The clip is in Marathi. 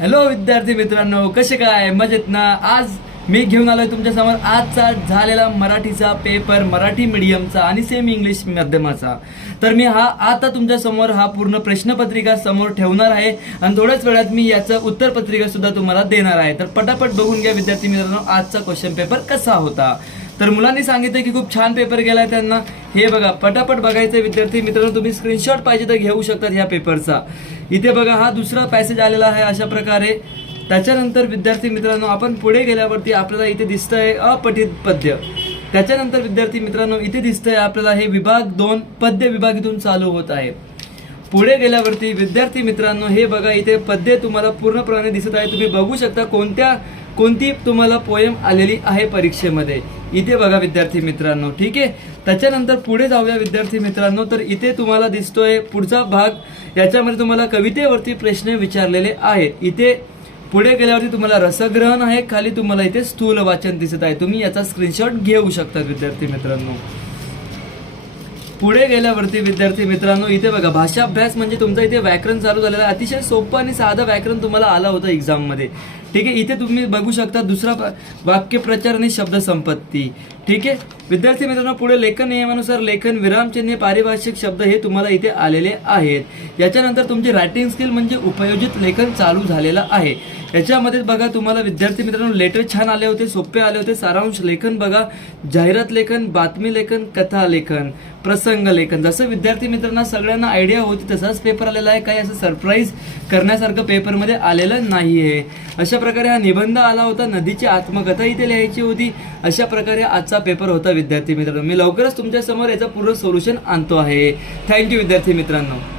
हॅलो विद्यार्थी मित्रांनो, कसे काय? मजेत ना? आज मी घेऊन आलोय तुमच्या समोर आजचा झालेला मराठीचा पेपर, मराठी मीडियमचा आणि सेमी इंग्लिश माध्यमाचा. तर मी आता तुमच्या समोर पूर्ण प्रश्नपत्रिका समोर ठेवणार आहे आणि थोड्याच वेळात मी याचं उत्तरपत्रिका सुद्धा तुम्हाला देणार आहे. तर पटापट बघून घ्या विद्यार्थी मित्रांनो, आजचा क्वेश्चन पेपर कसा होता. तर मुलांनी सांगितलं की खूप छान पेपर गेलाय त्यांना. हे बघा, पटापट बघायचं विद्यार्थी मित्रांनो. तुम्ही स्क्रीनशॉट पाहिजे तर घेऊ शकतात ह्या पेपरचा. इथे बघा, हा दुसरा पॅसेज आलेला आहे अशा प्रकारे. त्याच्यानंतर विद्यार्थी मित्रांनो, आपण पुढे गेल्यावरती आपल्याला इथे दिसतंय अपठित पद्य. त्याच्यानंतर विद्यार्थी मित्रांनो, इथे दिसतंय आपल्याला हे विभाग 2 पद्य विभाग इथून चालू होत आहे. पुढे गेल्यावरती विद्यार्थी मित्रांनो, हे बघा, इथे पद्य तुम्हाला पूर्णपणे दिसत आहे. तुम्ही बघू शकता कोणती तुम्हाला पोएम आलेली आहे परीक्षेमध्ये. इथे बघा विद्यार्थी मित्रांनो, ठीक आहे. त्याच्यानंतर पुढे जाऊया विद्यार्थी मित्रांनो. तर इथे तुम्हाला दिसतोय पुढचा भाग, याच्यामध्ये तुम्हाला कवितेवरती प्रश्न विचारलेले आहेत. इथे पुढे गेल्यावरती तुम्हाला रसग्रहण आहे, खाली तुम्हाला इथे स्थूल वाचन दिसत आहे. तुम्ही याचा स्क्रीनशॉट घेऊ शकता विद्यार्थी मित्रांनो. पुढे गेल्यावरती विद्यार्थी मित्रांनो, इथे बघा, भाषा अभ्यास म्हणजे तुमचा इथे व्याकरण चालू झालेलं आहे. अतिशय सोपं आणि साधं व्याकरण तुम्हाला आलं होतं एक्झाम मध्ये, ठीक आहे. इथे तुम्ही बघू शकता दुसरा वाक्यप्रचार आणि शब्द संपत्ती, ठीक आहे. विद्यार्थी मित्रांनो, पुढे लेखन नियमानुसार लेखन, विरामचिन्हे, पारिभाषिक शब्द हे तुम्हाला इथे आलेले आहेत. याच्यानंतर तुमची रायटिंग स्किल म्हणजे उपयोजित लेखन चालू झालेलं आहे. याच्यामध्ये बघा, तुम्हाला विद्यार्थी मित्रांनो लेटर छान आले होते, सोपे आले होते. सारांश लेखन बघा, जाहिरात लेखन, बातमी लेखन, कथा लेखन, प्रसंग लेखन. जसं विद्यार्थी मित्रांना सगळ्यांना आयडिया होती तसाच पेपर आलेला आहे. काही असं सरप्राईज करण्यासारखं पेपरमध्ये आलेलं नाहीये. अशा प्रकारे हा निबंध आला होता. नदीची आत्मकथा इथे लिहायची होती. अशा प्रकारे आजचा पेपर होता विद्यार्थी मित्रांनो. मी लवकरच तुमच्या समोर याचं पूर्ण सोल्युशन आणतो आहे. थँक्यू विद्यार्थी मित्रांनो.